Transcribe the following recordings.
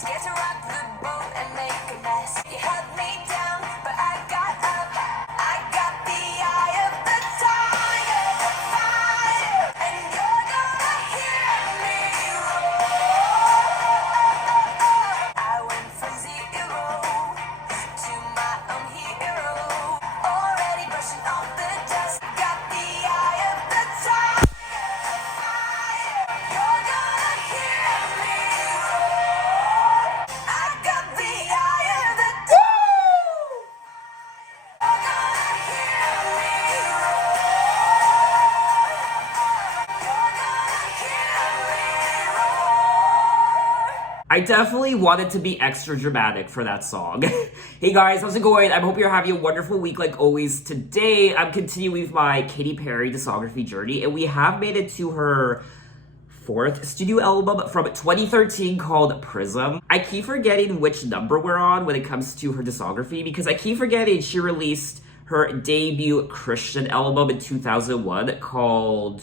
Scared to rock the boat and make a mess. You held me down, but I got up. I got the eye of the tiger, the fire, and you're gonna hear me roar. I went from zero to my own hero. Already brushing off the dust. Got the eye of the tiger, the fire. You're gonna hear me roar. I got the eye of the tiger. You're gonna hear me roar. You're gonna hear me roar. I definitely wanted to be extra dramatic for that song. Hey guys, how's it going? I hope you're having a wonderful week like always. Today, I'm continuing with my Katy Perry discography journey, and we have made it to her fourth studio album from 2013 called Prism. I keep forgetting which number we're on when it comes to her discography because I keep forgetting she released her debut Christian album in 2001 called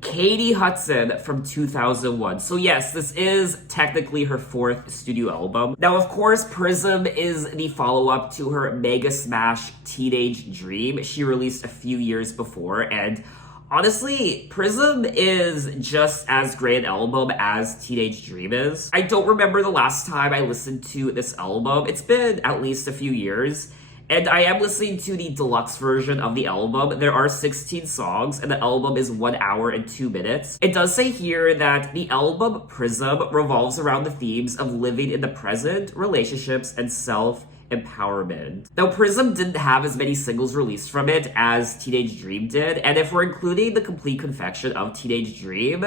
Katy Hudson from 2001. So yes, this is technically her fourth studio album. Now, of course, Prism is the follow-up to her mega smash Teenage Dream she released a few years before, and honestly, Prism is just as great an album as Teenage Dream is. I don't remember the last time I listened to this album. It's been at least a few years. And I am listening to the deluxe version of the album. There are 16 songs, and the album is 1 hour and 2 minutes. It does say here that the album Prism revolves around the themes of living in the present, relationships, and self-empowerment. Now, Prism didn't have as many singles released from it as Teenage Dream did, and if we're including the complete confection of Teenage Dream,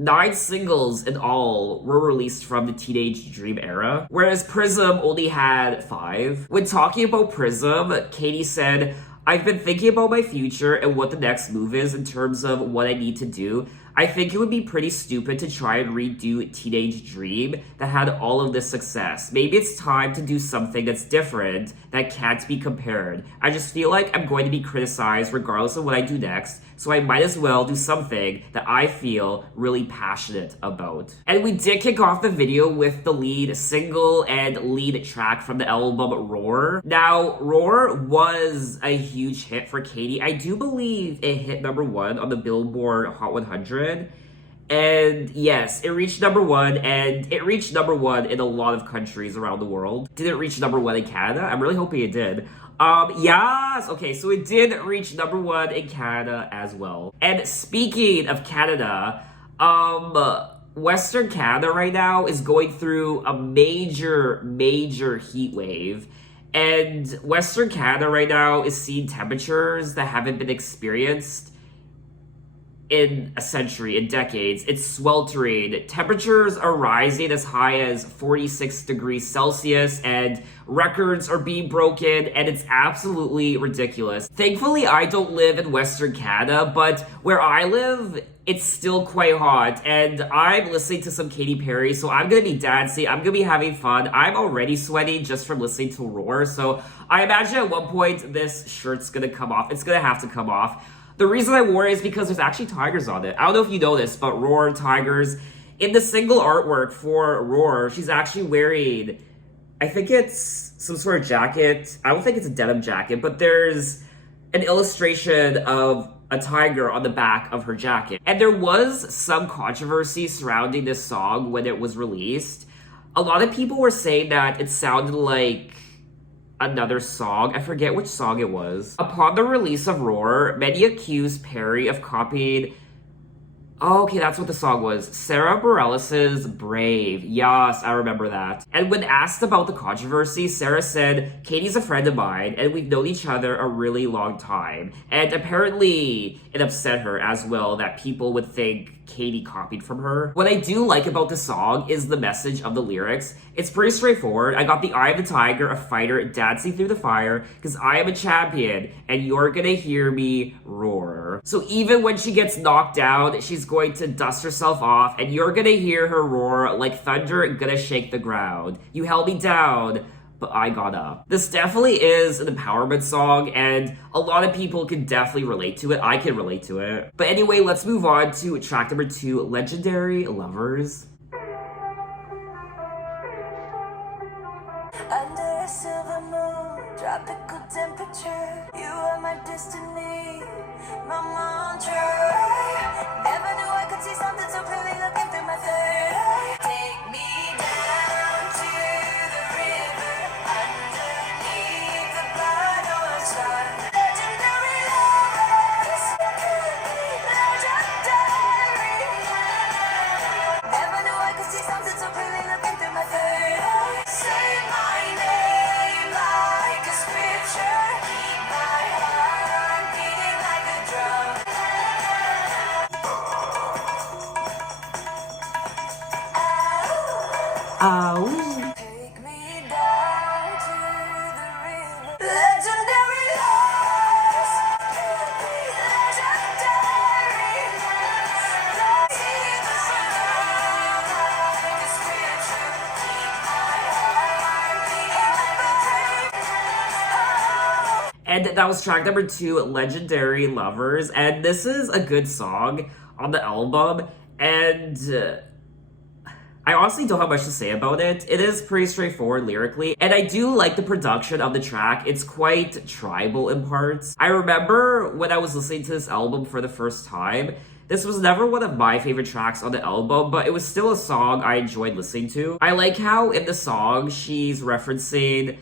9 singles in all were released from the Teenage Dream era, whereas Prism only had 5. When talking about Prism, Katy said, "I've been thinking about my future and what the next move is in terms of what I need to do. I think it would be pretty stupid to try and redo Teenage Dream that had all of this success. Maybe it's time to do something that's different, that can't be compared. I just feel like I'm going to be criticized regardless of what I do next, so I might as well do something that I feel really passionate about." And we did kick off the video with the lead single and lead track from the album Roar. Now, Roar was a huge hit for Katy. I do believe it hit #1 on the Billboard Hot 100. And yes, it reached #1, and it reached #1 in a lot of countries around the world. Did it reach #1 in Canada? I'm really hoping it did. Yes! Okay, so it did reach #1 in Canada as well. And speaking of Canada, Western Canada right now is going through a major heat wave. And Western Canada right now is seeing temperatures that haven't been experienced in a century, in decades. It's sweltering. Temperatures are rising as high as 46 degrees Celsius, and records are being broken, and it's absolutely ridiculous. Thankfully, I don't live in Western Canada, but where I live, it's still quite hot, and I'm listening to some Katy Perry, so I'm gonna be dancing, I'm gonna be having fun. I'm already sweating just from listening to Roar, so I imagine at one point this shirt's gonna come off. It's gonna have to come off. The reason I wore it is because there's actually tigers on it. I don't know if you know this, but Roar tigers. In the single artwork for Roar, she's actually wearing, I think it's some sort of jacket. I don't think it's a denim jacket, but there's an illustration of a tiger on the back of her jacket. And there was some controversy surrounding this song when it was released. A lot of people were saying that it sounded like another song. I forget which song it was. Upon the release of Roar, many accused Perry of copying... Oh, okay, that's what the song was. Sarah Bareilles' Brave. Yes, I remember that. And when asked about the controversy, Sarah said, "Katy's a friend of mine, and we've known each other a really long time." And apparently, it upset her as well that people would think Katy copied from her. What I do like about the song is the message of the lyrics. It's pretty straightforward. I got the eye of the tiger, a fighter, dancing through the fire, because I am a champion, and you're gonna hear me roar. So even when she gets knocked down, she's going to dust herself off, and you're gonna hear her roar like thunder gonna shake the ground. You held me down, but I got up. This definitely is an empowerment song, and a lot of people can definitely relate to it. I can relate to it. But anyway, let's move on to track number 2, Legendary Lovers. Oh. Take me down to the river. Legendary lovers. Legendary. See the sun like a scripture. Keep my heart beating. And that was track number 2, Legendary Lovers. And this is a good song on the album. And I honestly don't have much to say about it. It is pretty straightforward lyrically. And I do like the production of the track. It's quite tribal in parts. I remember when I was listening to this album for the first time, this was never one of my favorite tracks on the album, but it was still a song I enjoyed listening to. I like how in the song she's referencing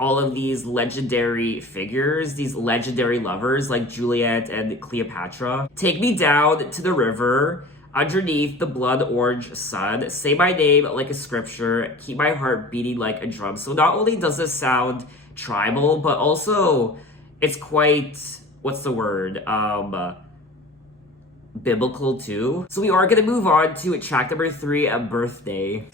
all of these legendary figures, these legendary lovers like Juliet and Cleopatra. Take me down to the river, underneath the blood orange sun, say my name like a scripture, keep my heart beating like a drum. So not only does this sound tribal, but also it's quite, what's the word? Biblical too. So we are gonna move on to track number 3, A Birthday.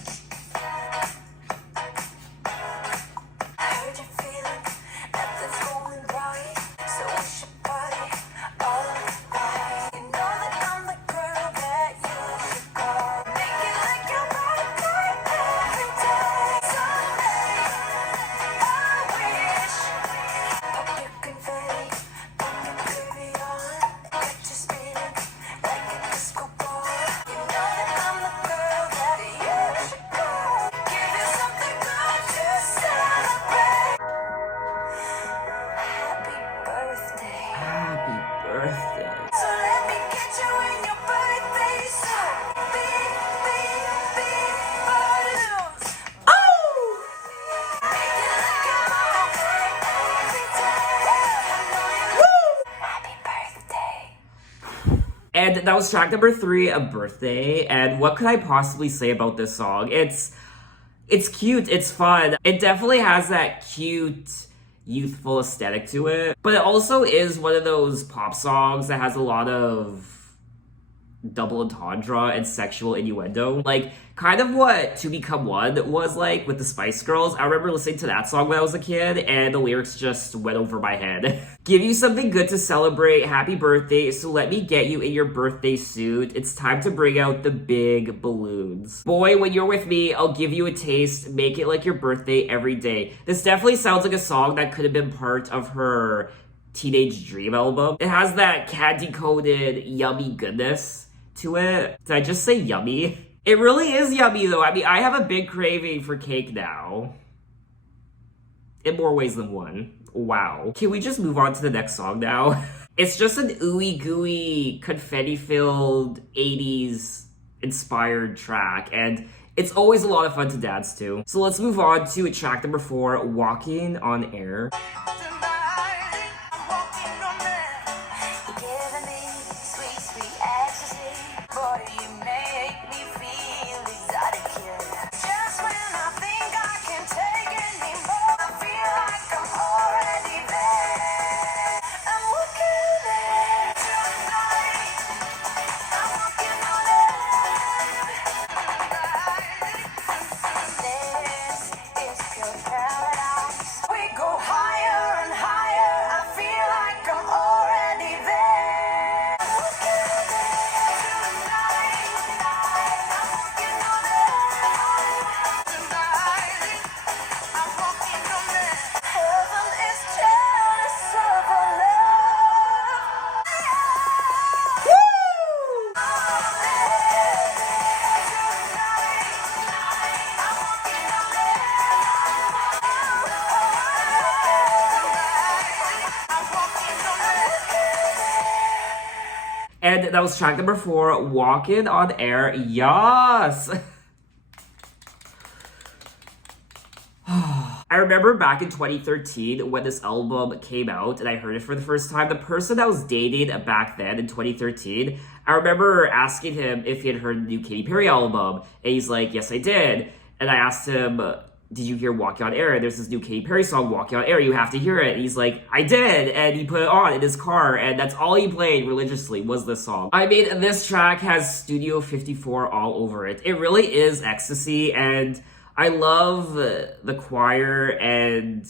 And that was track number 3, A Birthday. And what could I possibly say about this song? It's cute, it's fun. It definitely has that cute, youthful aesthetic to it. But it also is one of those pop songs that has a lot of double entendre and sexual innuendo. Like, kind of what To Become One was like with the Spice Girls. I remember listening to that song when I was a kid, and the lyrics just went over my head. Give you something good to celebrate, happy birthday, so let me get you in your birthday suit. It's time to bring out the big balloons. Boy, when you're with me, I'll give you a taste, make it like your birthday every day. This definitely sounds like a song that could have been part of her Teenage Dream album. It has that candy-coated yummy goodness to it. Did I just say yummy? It really is yummy though. I mean, I have a big craving for cake now. In more ways than one. Wow. Can we just move on to the next song now? It's just an ooey gooey, confetti-filled 80s inspired track, and it's always a lot of fun to dance to. So let's move on to track number 4, Walking on Air. And that was track number 4, Walking on Air. Yes! I remember back in 2013 when this album came out and I heard it for the first time. The person I was dating back then in 2013, I remember asking him if he had heard the new Katy Perry album. And he's like, yes, I did. And I asked him, did you hear Walking on Air? There's this new Katy Perry song, Walking on Air. You have to hear it. And he's like, I did. And he put it on in his car. And that's all he played religiously was this song. I mean, this track has Studio 54 all over it. It really is ecstasy. And I love the choir, and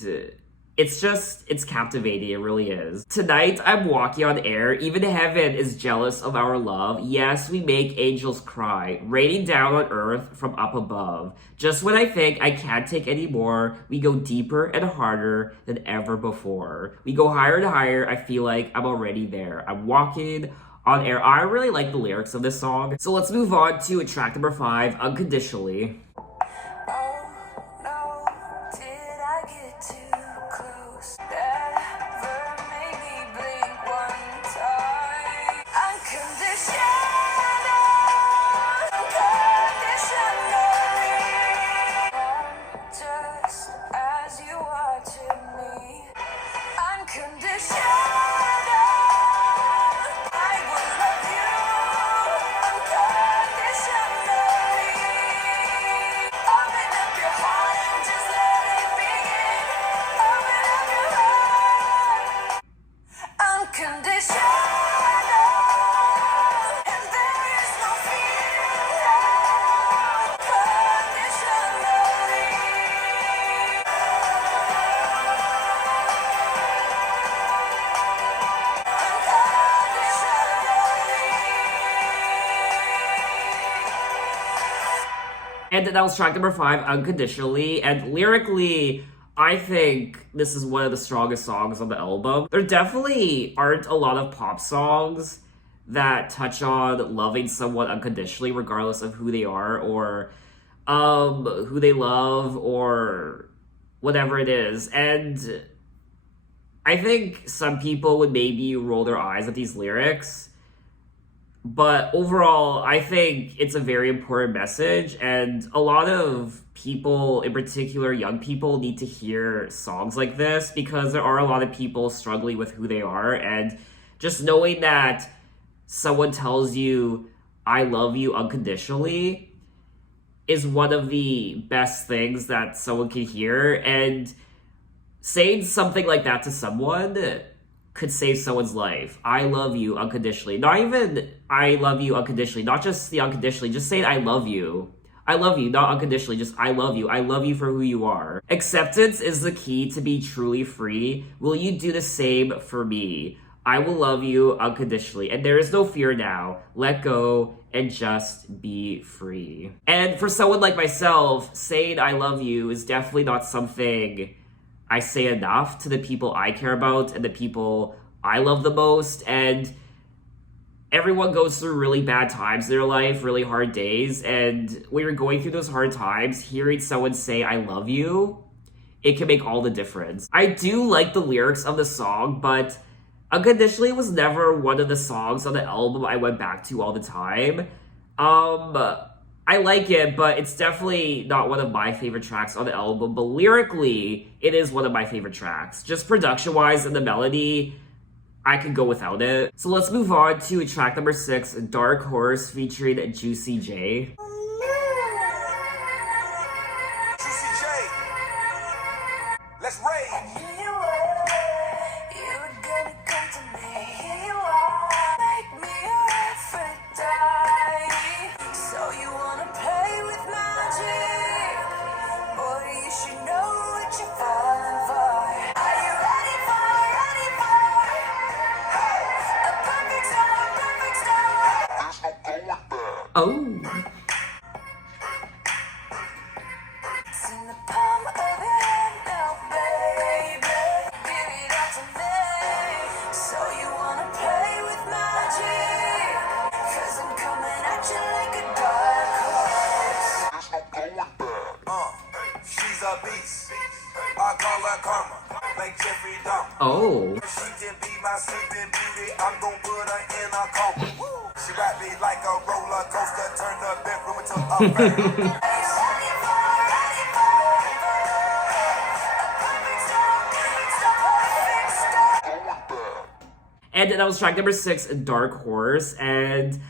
it's captivating. It really is. Tonight, I'm walking on air. Even heaven is jealous of our love. Yes, we make angels cry, raining down on earth from up above. Just when I think I can't take any more, we go deeper and harder than ever before. We go higher and higher. I feel like I'm already there. I'm walking on air. I really like the lyrics of this song. So let's move on to track number 5, Unconditionally. Oh no, did I get too close? Never made me blink one time. Unconditional, unconditionally. Just as you are to me. Unconditional. I will love you unconditionally. Open up your heart and just let it begin. Open up your heart. Unconditional. And there is no fear. And that was track number 5, Unconditionally. And lyrically, I think this is one of the strongest songs on the album. There definitely aren't a lot of pop songs that touch on loving someone unconditionally, regardless of who they are or who they love or whatever it is. And I think some people would maybe roll their eyes at these lyrics. But overall, I think it's a very important message, and a lot of people, in particular young people, need to hear songs like this because there are a lot of people struggling with who they are, and just knowing that someone tells you, I love you unconditionally, is one of the best things that someone can hear, and saying something like that to someone could save someone's life. I love you unconditionally. Not even I love you unconditionally. Not just the unconditionally. Just saying I love you. I love you, not unconditionally. Just I love you. I love you for who you are. Acceptance is the key to be truly free. Will you do the same for me? I will love you unconditionally. And there is no fear now. Let go and just be free. And for someone like myself, saying I love you is definitely not something I say enough to the people I care about and the people I love the most. And everyone goes through really bad times in their life, really hard days. And when you're going through those hard times, hearing someone say, I love you, it can make all the difference. I do like the lyrics of the song, but Unconditionally was never one of the songs on the album I went back to all the time. I like it, but it's definitely not one of my favorite tracks on the album. But lyrically, it is one of my favorite tracks. Just production-wise and the melody, I could go without it. So let's move on to track number 6, Dark Horse featuring Juicy J. Juicy J, let's rage. You're gonna come to me. Make me your Aphrodite. So you wanna play with magic? Boy, you should know what you're falling for. Are you ready for a perfect storm, perfect storm? Oh. It's in the palm of your hand now, baby. Give it all to me. So you wanna play with magic? 'Cause I'm coming at you like a dark horse. She's a beast. I call her karma, like Jeffrey Dahmer. Oh. She can be my sleeping beauty. I'm gon' put her in a coma. She ride me like a roller coaster, turn the bedroom into a fair. And that was track number 6, Dark Horse. And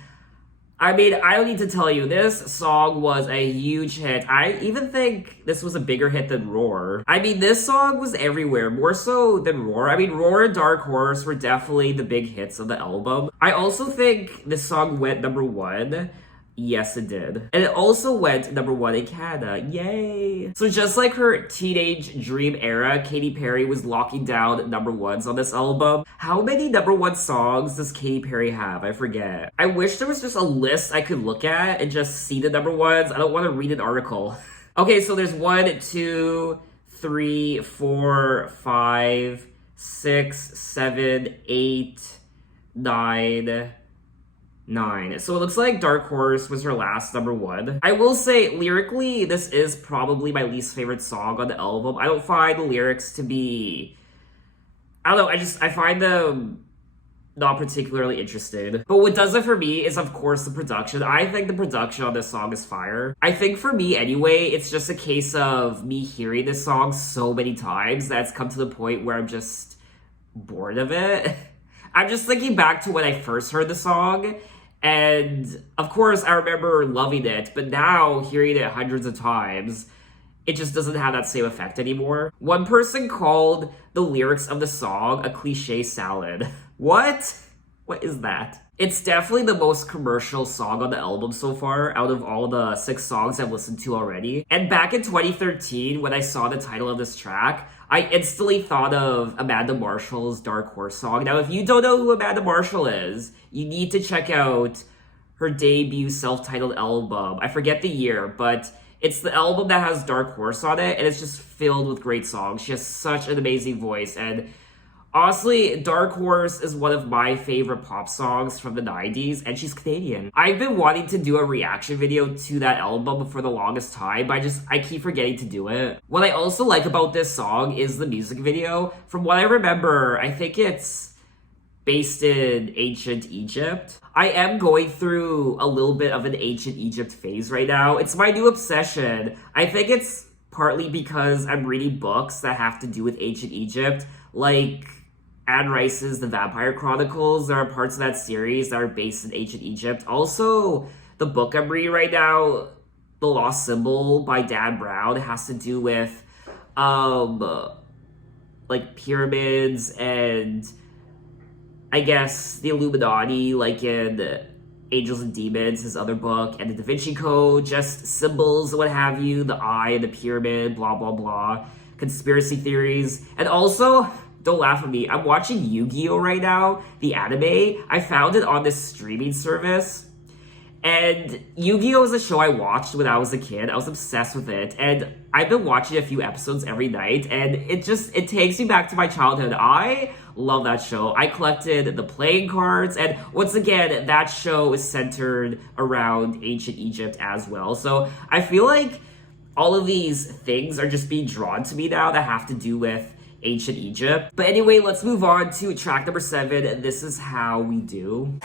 I mean, I don't need to tell you, this song was a huge hit. I even think this was a bigger hit than Roar. I mean, this song was everywhere, more so than Roar. I mean, Roar and Dark Horse were definitely the big hits of the album. I also think this song went number 1 Yes, it did. And it also went #1 in Canada. Yay! So just like her teenage dream era, Katy Perry was locking down #1s on this album. How many #1 songs does Katy Perry have? I forget. I wish there was just a list I could look at and just see the #1s. I don't want to read an article. Okay, so there's 1, 2, 3, 4, 5, 6, 7, 8, 9... 9. So it looks like Dark Horse was her last #1. I will say, lyrically, this is probably my least favorite song on the album. I don't find the lyrics to be... I don't know, I find them not particularly interested. But what does it for me is, of course, the production. I think the production on this song is fire. I think for me, anyway, it's just a case of me hearing this song so many times that it's come to the point where I'm just bored of it. I'm just thinking back to when I first heard the song, and of course I remember loving it, but now hearing it hundreds of times, it just doesn't have that same effect anymore. One person called the lyrics of the song a cliche salad. What? What is that? It's definitely the most commercial song on the album so far, out of all the 6 songs I've listened to already. And back in 2013, when I saw the title of this track, I instantly thought of Amanda Marshall's Dark Horse song. Now, if you don't know who Amanda Marshall is, you need to check out her debut self-titled album. I forget the year, but it's the album that has Dark Horse on it, and it's just filled with great songs. She has such an amazing voice, and honestly, Dark Horse is one of my favorite pop songs from the 90s, and she's Canadian. I've been wanting to do a reaction video to that album for the longest time, but I keep forgetting to do it. What I also like about this song is the music video. From what I remember, I think it's based in ancient Egypt. I am going through a little bit of an ancient Egypt phase right now. It's my new obsession. I think it's partly because I'm reading books that have to do with ancient Egypt, like Anne Rice's The Vampire Chronicles. There are parts of that series that are based in ancient Egypt. Also, the book I'm reading right now, The Lost Symbol by Dan Brown, has to do with like pyramids and I guess the Illuminati, like in Angels and Demons, his other book, and the Da Vinci Code, just symbols and what have you, the eye and the pyramid, blah blah blah, conspiracy theories. And also, don't laugh at me, I'm watching Yu-Gi-Oh! Right now, the anime. I found it on this streaming service. And Yu-Gi-Oh! Is a show I watched when I was a kid. I was obsessed with it. And I've been watching a few episodes every night. And it takes me back to my childhood. I love that show. I collected the playing cards. And once again, that show is centered around ancient Egypt as well. So I feel like all of these things are just being drawn to me now that have to do with ancient Egypt. But anyway, let's move on to track #7. This Is How We Do.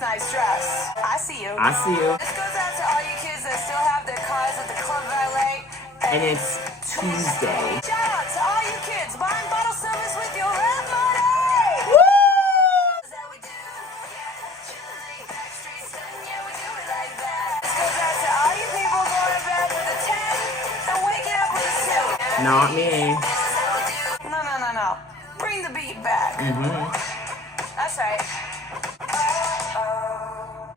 Nice dress. I see you. I see you. This goes out to all you kids that still have their cars at the club valet. And it's Tuesday. Shout out to all you kids buying bottle service with your rent money. Woo! This is how we do. Yeah, chillin' late back street stuntin'. Yeah, we do it like that. This goes out to all you people going to bed with a 10 and waking up with a 2. Not me. This is how we do. No. Bring the beat back. That's right.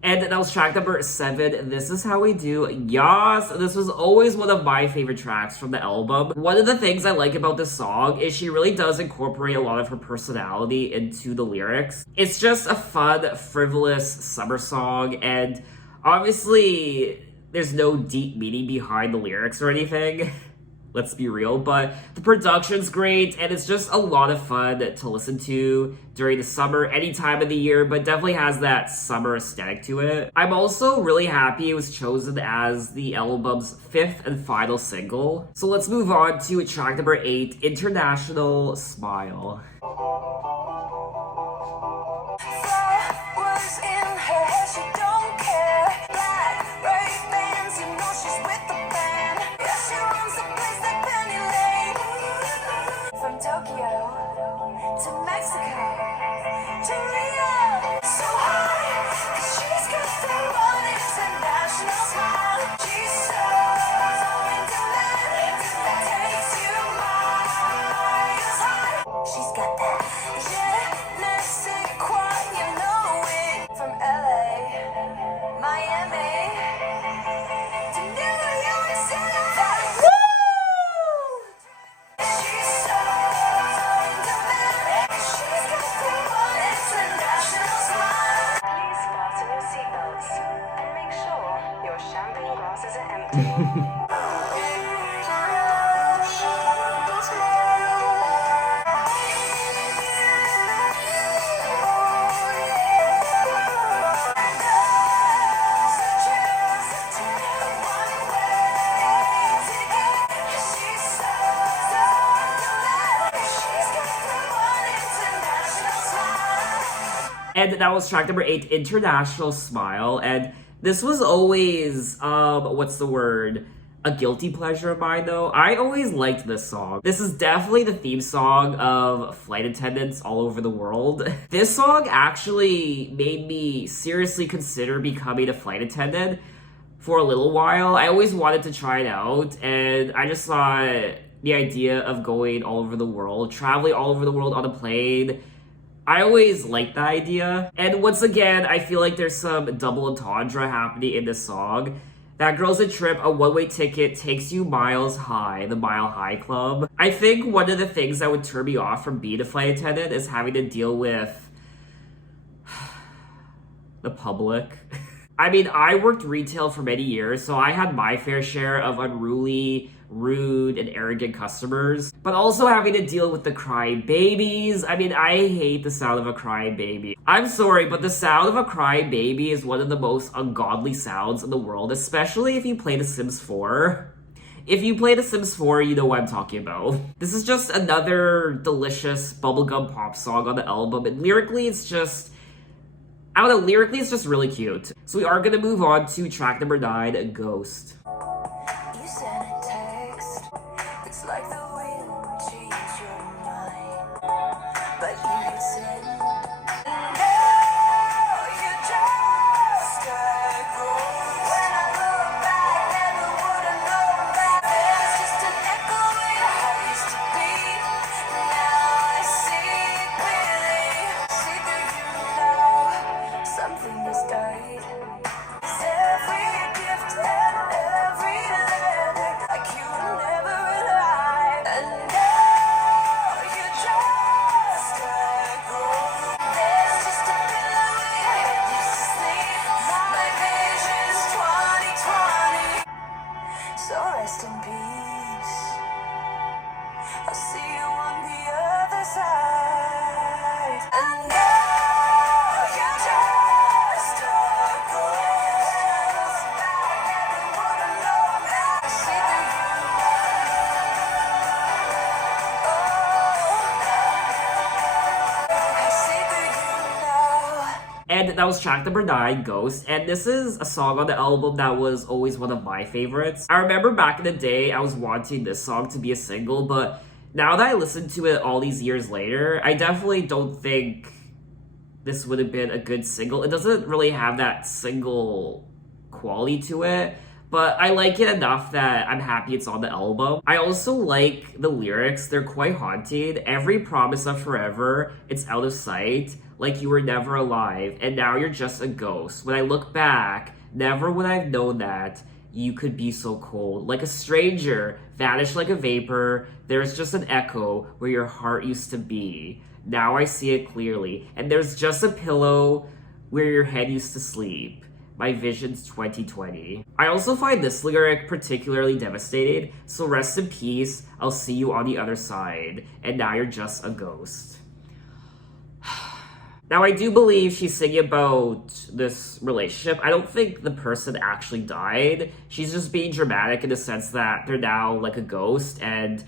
And that was track #7, This Is How We Do. Yas, this was always one of my favorite tracks from the album. One of the things I like about this song is she really does incorporate a lot of her personality into the lyrics. It's just a fun, frivolous summer song, and obviously there's no deep meaning behind the lyrics or anything. let's be real, but the production's great and it's just a lot of fun to listen to during the summer, any time of the year, but definitely has that summer aesthetic to it. I'm also really happy it was chosen as the album's 5th and final single. So let's move on to track number 8, International Smile. Flowers in her hair, she don't care. Black Ray-Bans, you know she's with the band. Yeah, she runs the place like Penny Lane. From Tokyo to Mexico to Rio. So high, 'cause she's got the one international smile. She's so into that takes you miles high. She's got that. Yeah, let's say quiet, you know it. From LA, Miami to New York City. Woo! She's so into that. She's got the one international smile. Please fasten your seatbelts and make sure your champagne glasses are empty. And that was track number 8, International Smile. And this was always, what's the word? A guilty pleasure of mine, though. I always liked this song. This is definitely the theme song of flight attendants all over the world. This song actually made me seriously consider becoming a flight attendant for a little while. I always wanted to try it out, and I just thought the idea of going all over the world, traveling all over the world on a plane, I always liked that idea. And once again, I feel like there's some double entendre happening in this song. That girl's a trip, a one-way ticket, takes you miles high, the Mile High Club. I think one of the things that would turn me off from being a flight attendant is having to deal with the public. I mean, I worked retail for many years, so I had my fair share of unruly, rude, and arrogant customers. But also having to deal with the crying babies. I mean, I hate the sound of a crying baby. I'm sorry, but the sound of a crying baby is one of the most ungodly sounds in the world, especially if you play The Sims 4. If you play The Sims 4, you know what I'm talking about. This is just another delicious bubblegum pop song on the album, and lyrically, it's just... I don't know, lyrically it's just really cute. So we are gonna move on to track number 9, Ghost. You sent a text. It's like the wind changed your mind, but you hit send. No, you just echo. When I look back, never would have known that. There's just an echo in how it used to be. Now I see clearly. See through you now. Something has died. Every gift and every letter, like you were never alive. And now you just echo. There's just a pillow in your head used to sleep. My vision's 2020. So rest in peace. I'll see you on the other side. And now you just echo. And that was track number 9, Ghost. And this is a song on the album that was always one of my favorites. I remember back in the day, I was wanting this song to be a single, but now that I listen to it all these years later, I definitely don't think this would have been a good single. It doesn't really have that single quality to it, but I like it enough that I'm happy it's on the album. I also like the lyrics. They're quite haunting. Every promise of forever, it's out of sight, like you were never alive, and now you're just a ghost. When I look back, never would I've known that you could be so cold. Like a stranger, vanished like a vapor, there's just an echo where your heart used to be. Now I see it clearly, and there's just a pillow where your head used to sleep. My Visions 2020. I also find this lyric particularly devastating, so rest in peace, I'll see you on the other side, and now you're just a ghost. Now, I do believe she's singing about this relationship. I don't think the person actually died. She's just being dramatic in the sense that they're now like a ghost, and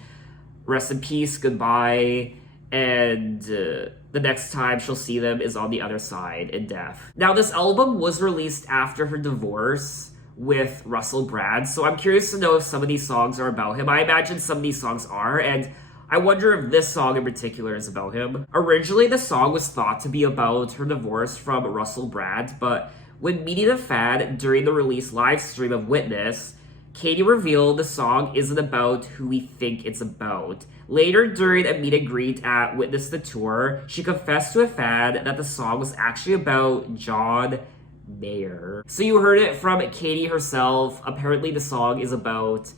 rest in peace, goodbye, and the next time she'll see them is on the other side in death. Now, this album was released after her divorce with Russell Brand, so I'm curious to know if some of these songs are about him. I imagine some of these songs are, and I wonder if this song in particular is about him. Originally, the song was thought to be about her divorce from Russell Brand, but when meeting a fan during the release live stream of Witness, Katy revealed the song isn't about who we think it's about. Later, during a meet and greet at Witness the Tour, she confessed to a fan that the song was actually about John Mayer. So you heard it from Katy herself. Apparently, the song is about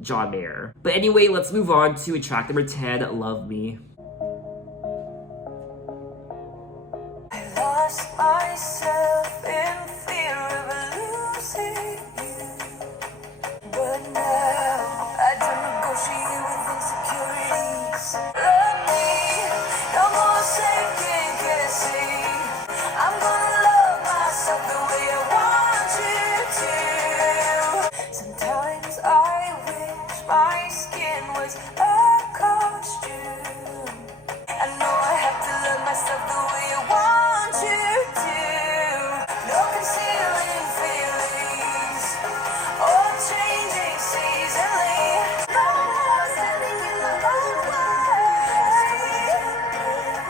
John Mayer. But anyway, let's move on to track number 10, Love Me. I lost myself in fear of losing you, but now I don't negotiate with insecurities. Love me, no more second guessing. I'm gonna love myself the way I want you to. Sometimes I wish my skin was a costume. I know I have to love myself the way I want you to. No concealing feelings or changing seasonally. No more standing in my own way.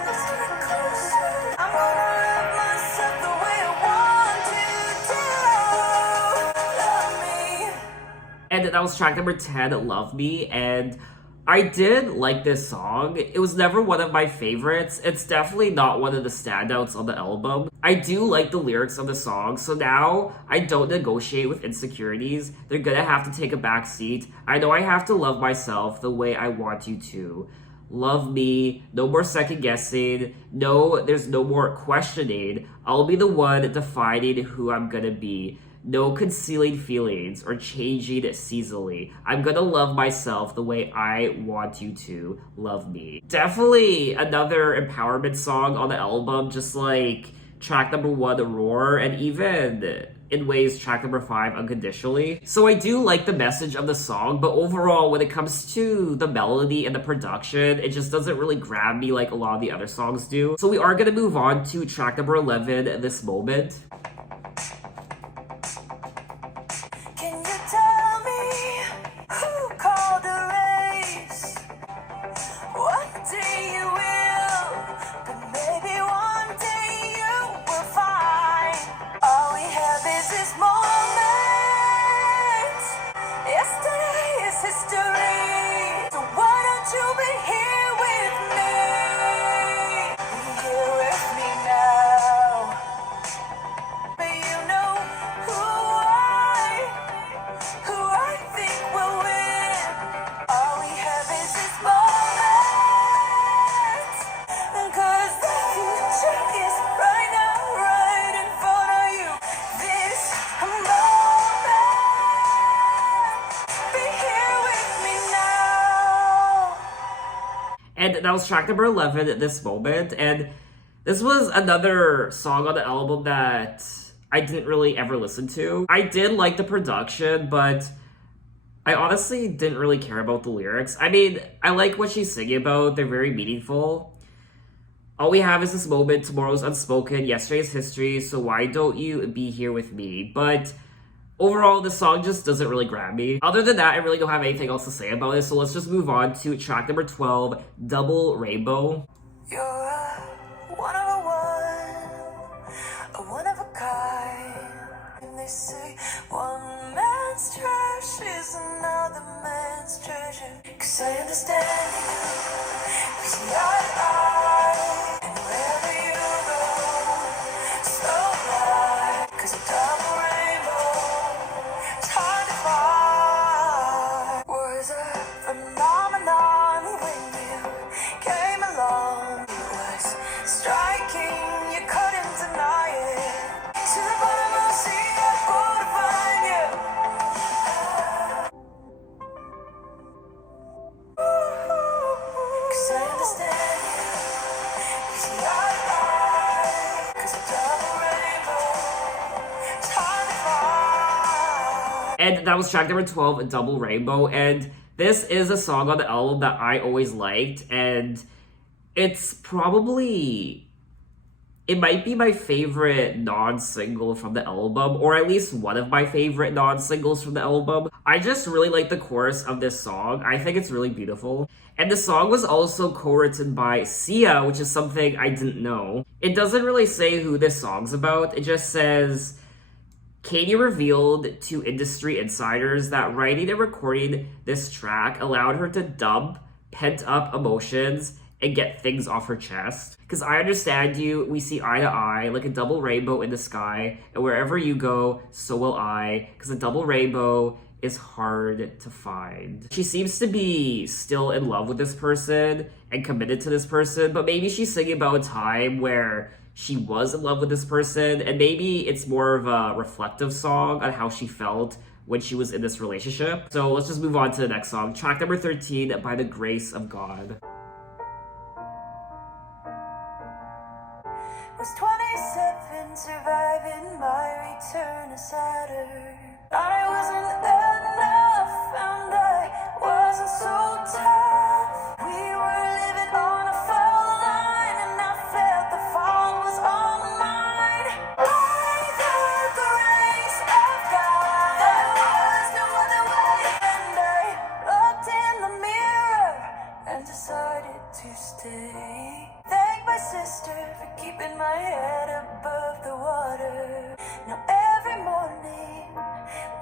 Let's get closer. I'm gonna love myself the way I want you to. Love me. And that was track number 10, Love Me, and I did like this song. It was never one of my favorites. It's definitely not one of the standouts on the album. I do like the lyrics of the song, so now I don't negotiate with insecurities. They're gonna have to take a back seat. I know I have to love myself the way I want you to. Love me, no more second guessing, no, there's no more questioning. I'll be the one defining who I'm gonna be. No concealing feelings or changing seasonally. I'm gonna love myself the way I want you to love me. Definitely another empowerment song on the album, just like track number 1, Roar, and even in ways track number 5, Unconditionally. So I do like the message of the song, but overall when it comes to the melody and the production, it just doesn't really grab me like a lot of the other songs do. So we are gonna move on to track number 11, This Moment. Can you tell me who called the race? One day you will, but maybe one day you will find. All we have is this moment. Yesterday is history. So why don't you be here with me? Be here with me now. But you know who I think will win. All we have is this moment. 'Cause the future is right now, right in front of you. This moment. Be here with me now. And that was track number 11, This Moment. And this was another song on the album that I didn't really ever listen to. I did like the production, but I honestly didn't really care about the lyrics. I mean, I like what she's singing about. They're very meaningful. All we have is this moment, tomorrow's unspoken, yesterday's history, so why don't you be here with me? But overall, the song just doesn't really grab me. Other than that, I really don't have anything else to say about it, so let's just move on to track number 12, Double Rainbow. You're a one of a kind. And they say one man's trash is another man's treasure. 'Cause I understand you, 'cause you're I. And wherever you go, so bright. 'Cause a double rainbow, it's hard to find. Was a phenomenon when you came along. It was striking, you couldn't deny it. To the bottom of the sea, And that was track number 12, Double Rainbow. And this is a song on the album that I always liked. And it's probably... It might be my favorite non-single from the album, or at least one of my favorite non-singles from the album. I just really like the chorus of this song. I think it's really beautiful. And the song was also co-written by Sia, which is something I didn't know. It doesn't really say who this song's about. It just says, Katy revealed to industry insiders that writing and recording this track allowed her to dump pent-up emotions and get things off her chest. Because I understand you, we see eye to eye, like a double rainbow in the sky, and wherever you go, so will I, because a double rainbow is hard to find. She seems to be still in love with this person and committed to this person, but maybe she's singing about a time where she was in love with this person, and maybe it's more of a reflective song on how she felt when she was in this relationship. So let's just move on to the next song, track number 13, By the Grace of God. Was 27, surviving my return to Saturn. Thought I wasn't enough, and I wasn't so tough. We were living on a foul line, and I felt the fall was all mine. By the grace of God, there was no other way. And I looked in the mirror and decided to stay. Thank my sister for keeping my head above the water. Now every morning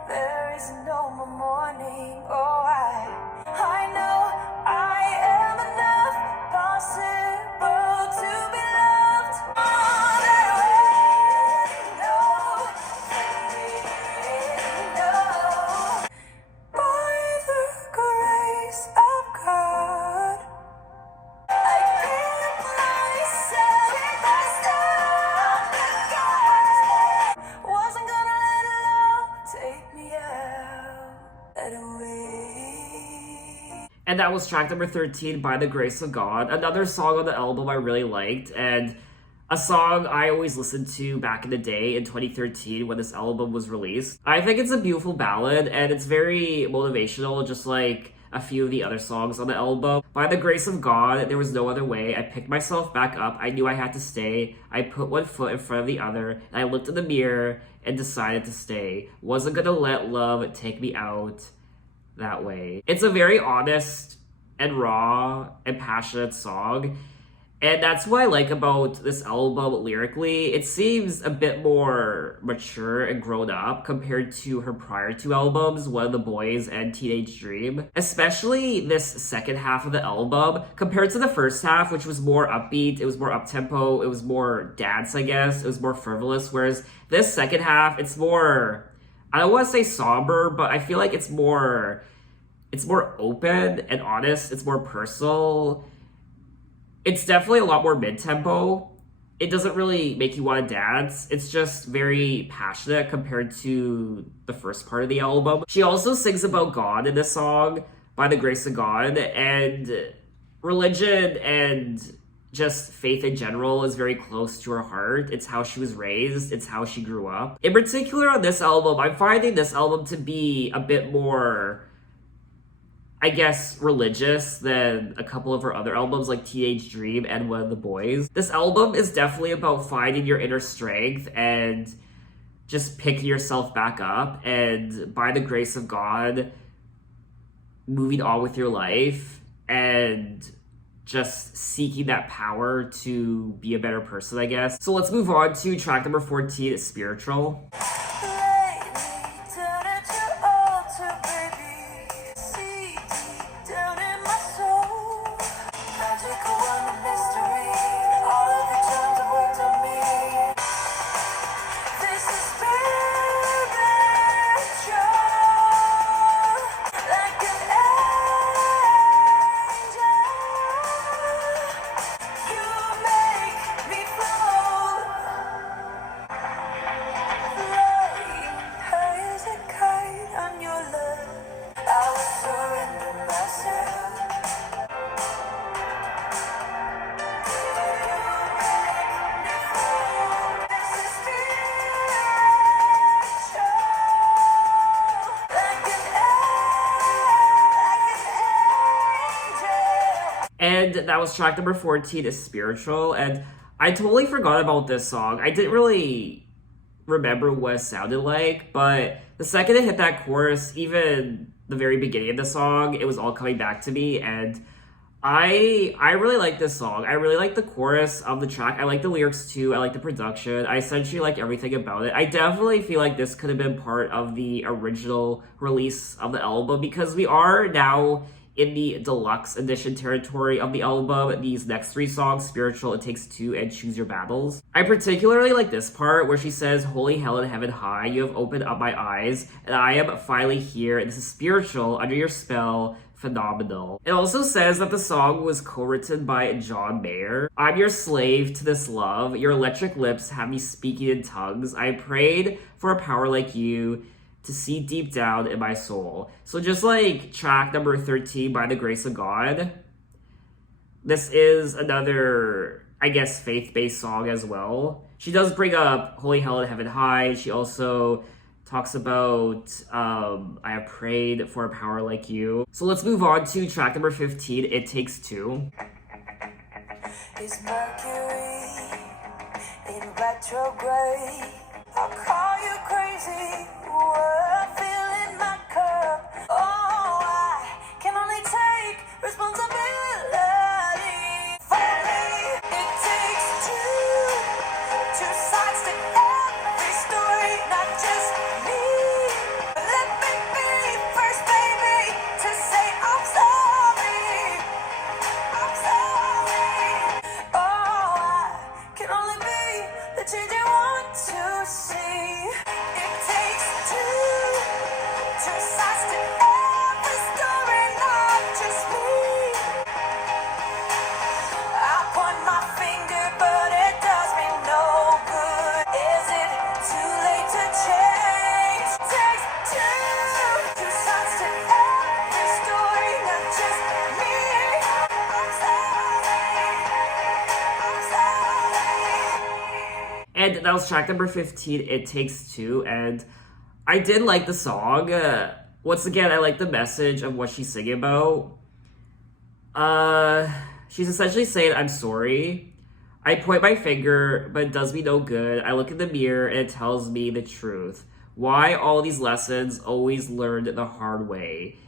there is no more morning. Oh, I know I am enough, possible to be loved. Oh, there ain't no. By the grace of God, I give myself the stop. Wasn't gonna let love take me out that way. And that was track number 13, By the Grace of God. Another song on the album I really liked, and a song I always listened to back in the day in 2013 when this album was released. I think it's a beautiful ballad, and it's very motivational, just like a few of the other songs on the album. By the grace of God, there was no other way. I picked myself back up. I knew I had to stay. I put one foot in front of the other, and I looked in the mirror and decided to stay. Wasn't gonna let love take me out that way. It's a very honest and raw and passionate song. And that's what I like about this album lyrically. It seems a bit more mature and grown up compared to her prior two albums, One of the Boys and Teenage Dream. Especially this second half of the album, compared to the first half, which was more upbeat, it was more up-tempo, it was more dance, I guess, it was more frivolous, whereas this second half, it's more, I don't want to say somber, but I feel like it's more open and honest, it's more personal. It's definitely a lot more mid-tempo. It doesn't really make you want to dance. It's just very passionate compared to the first part of the album. She also sings about God in this song, By the Grace of God, and religion and just faith in general is very close to her heart. It's how she was raised. It's how she grew up. In particular on this album, I'm finding this album to be a bit more, I guess, religious than a couple of her other albums like Teenage Dream and One of the Boys. This album is definitely about finding your inner strength and just picking yourself back up and, by the grace of God, moving on with your life and just seeking that power to be a better person, I guess. So let's move on to track number 14, Spiritual. And that was track number 14, is Spiritual. And I totally forgot about this song. I didn't really remember what it sounded like, but the second it hit that chorus, even the very beginning of the song, it was all coming back to me. And I really like this song. I really like the chorus of the track. I like the lyrics too. I like the production. I essentially like everything about it. I definitely feel like this could have been part of the original release of the album, because we are now in the deluxe edition territory of the album. These next three songs, Spiritual, It Takes Two, and Choose Your Battles. I particularly like this part where she says, "Holy hell in heaven high, you have opened up my eyes, and I am finally here. This is spiritual, under your spell, phenomenal." It also says that the song was co-written by John Mayer. "I'm your slave to this love. Your electric lips have me speaking in tongues. I prayed for a power like you to see deep down in my soul." So just like track number 13, By the Grace of God, this is another, I guess, faith-based song as well. She does bring up Holy Hell in Heaven High. She also talks about I have prayed for a power like you. So let's move on to track number 15, It Takes Two. Is Mercury in retrograde? I'll call you crazy. What I feel in my cup. Oh, I can only take responsibility. For me, it takes two sides to every story, not just me. Let me be first, baby, to say I'm sorry. I'm sorry. Oh, I can only be the change you want to see. It takes two sides to every story, not just me. I point my finger, but it does me no good. Is it too late to change? Takes two sides to every story, not just me. I'm sorry. I'm sorry. And that was track number 15, It Takes Two. And I did like the song. Once again, I like the message of what she's singing about. She's essentially saying, "I'm sorry. I point my finger, but it does me no good. I look in the mirror and it tells me the truth. Why all these lessons always learned the hard way?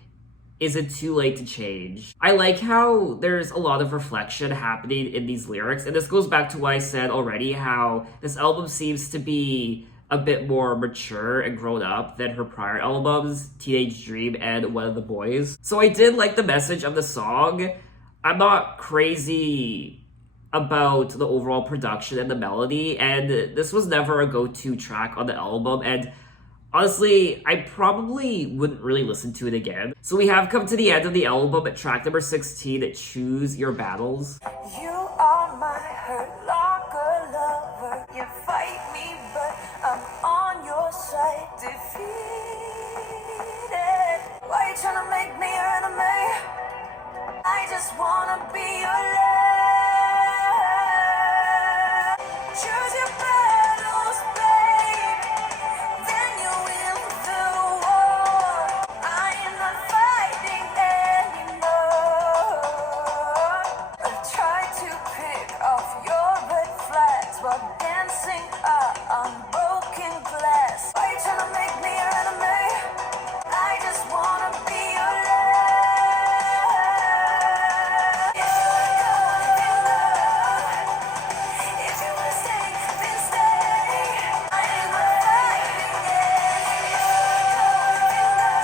Is it too late to change?" I like how there's a lot of reflection happening in these lyrics, and this goes back to what I said already, how this album seems to be a bit more mature and grown up than her prior albums, Teenage Dream and One of the Boys. So I did like the message of the song. I'm not crazy about the overall production and the melody, and this was never a go-to track on the album, and honestly, I probably wouldn't really listen to it again. So we have come to the end of the album at track number 16, Choose Your Battles. You are my hurt locker lover. You fight me, but I'm on your side. Defeated. Why you tryna make me your enemy? I just wanna be your love. Choose your battles, babe. Then you win the war. I am not fighting anymore. I've tried to pick off your red flags while dancing on broken glass. Why you tryna make me your enemy? I just wanna be your love. You got in love. If you wanna stay, then stay. I am not fighting anymore.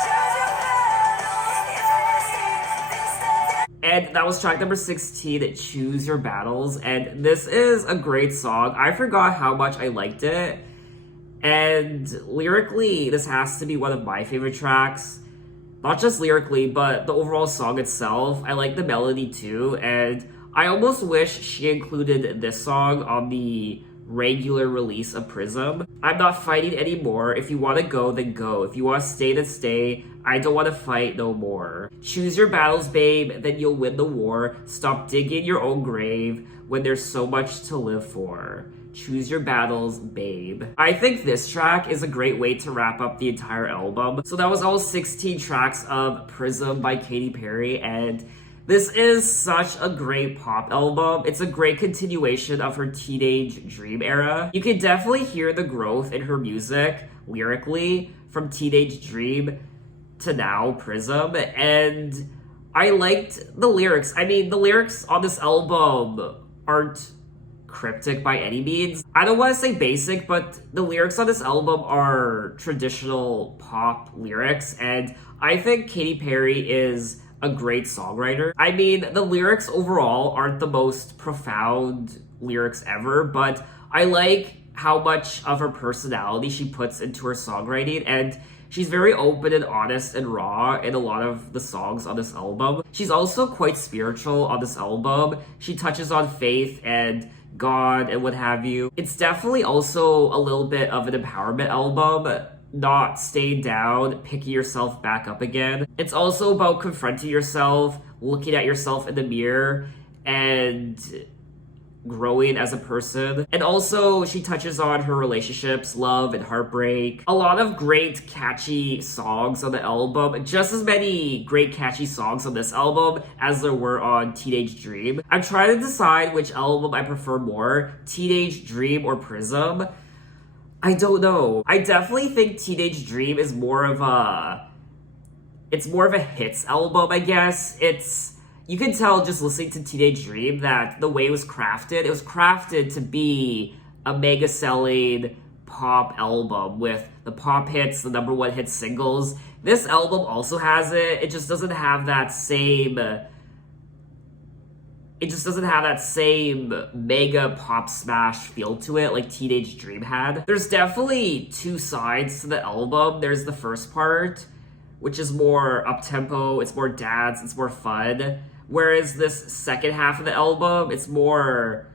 Choose your battles. If you wanna stay, then stay. And that was track number 16, Choose Your Battles. And this is a great song. I forgot how much I liked it. And lyrically, this has to be one of my favorite tracks. Not just lyrically, but the overall song itself. I like the melody too. And I almost wish she included this song on the regular release of Prism. I'm not fighting anymore. If you want to go, then go. If you want to stay, then stay. I don't want to fight no more. Choose your battles, babe, then you'll win the war. Stop digging your own grave when there's so much to live for. Choose your battles, babe. I think this track is a great way to wrap up the entire album. So that was all 16 tracks of Prism by Katy Perry, and This is such a great pop album. It's a great continuation of her teenage dream era. You can definitely hear the growth in her music lyrically from Teenage Dream to now Prism, and I liked the lyrics. I mean, the lyrics on this album aren't cryptic by any means. I don't want to say basic, but the lyrics on this album are traditional pop lyrics, and I think Katy Perry is a great songwriter. I mean, the lyrics overall aren't the most profound lyrics ever, but I like how much of her personality she puts into her songwriting, and she's very open and honest and raw in a lot of the songs on this album. She's also quite spiritual on this album. She touches on faith and God and what have you. It's definitely also a little bit of an empowerment album, not staying down, picking yourself back up again. It's also about confronting yourself, looking at yourself in the mirror, and growing as a person. And also, she touches on her relationships, love, and heartbreak. A lot of great, catchy songs on the album. Just as many great, catchy songs on this album as there were on Teenage Dream. I'm trying to decide which album I prefer more, Teenage Dream or Prism. I don't know. I definitely think Teenage Dream is more of a... It's more of a hits album, I guess. You can tell just listening to Teenage Dream that the way it was crafted to be a mega selling pop album with the pop hits, the number one hit singles. This album also has it. It just doesn't have that same mega pop smash feel to it like Teenage Dream had. There's definitely two sides to the album. There's the first part, which is more up-tempo, it's more dance, it's more fun. Whereas this second half of the album, it's more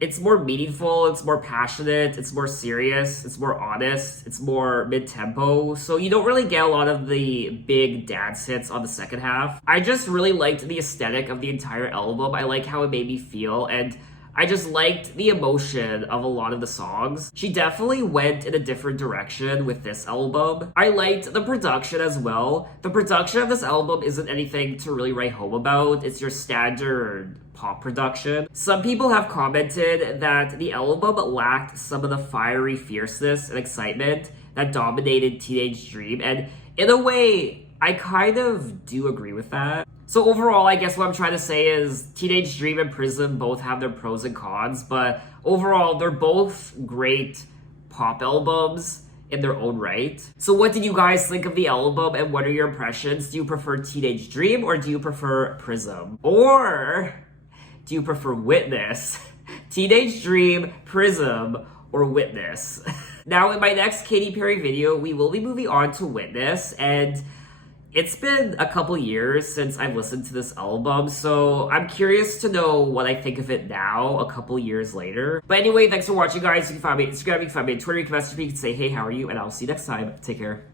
meaningful, it's more passionate, it's more serious, it's more honest, it's more mid-tempo. So you don't really get a lot of the big dance hits on the second half. I just really liked the aesthetic of the entire album. I like how it made me feel, and I just liked the emotion of a lot of the songs. She definitely went in a different direction with this album. I liked the production as well. The production of this album isn't anything to really write home about. It's your standard pop production. Some people have commented that the album lacked some of the fiery fierceness and excitement that dominated Teenage Dream, and in a way, I kind of do agree with that. So overall, I guess what I'm trying to say is Teenage Dream and Prism both have their pros and cons, but overall, they're both great pop albums in their own right. So what did you guys think of the album, and what are your impressions? Do you prefer Teenage Dream, or do you prefer Prism? Or do you prefer Witness? Teenage Dream, Prism, or Witness? Now, in my next Katy Perry video, we will be moving on to Witness, and it's been a couple years since I've listened to this album, so I'm curious to know what I think of it now, a couple years later. But anyway, thanks for watching, guys. You can find me on Instagram, you can find me on Twitter, you can message me, you can say, hey, how are you? And I'll see you next time. Take care.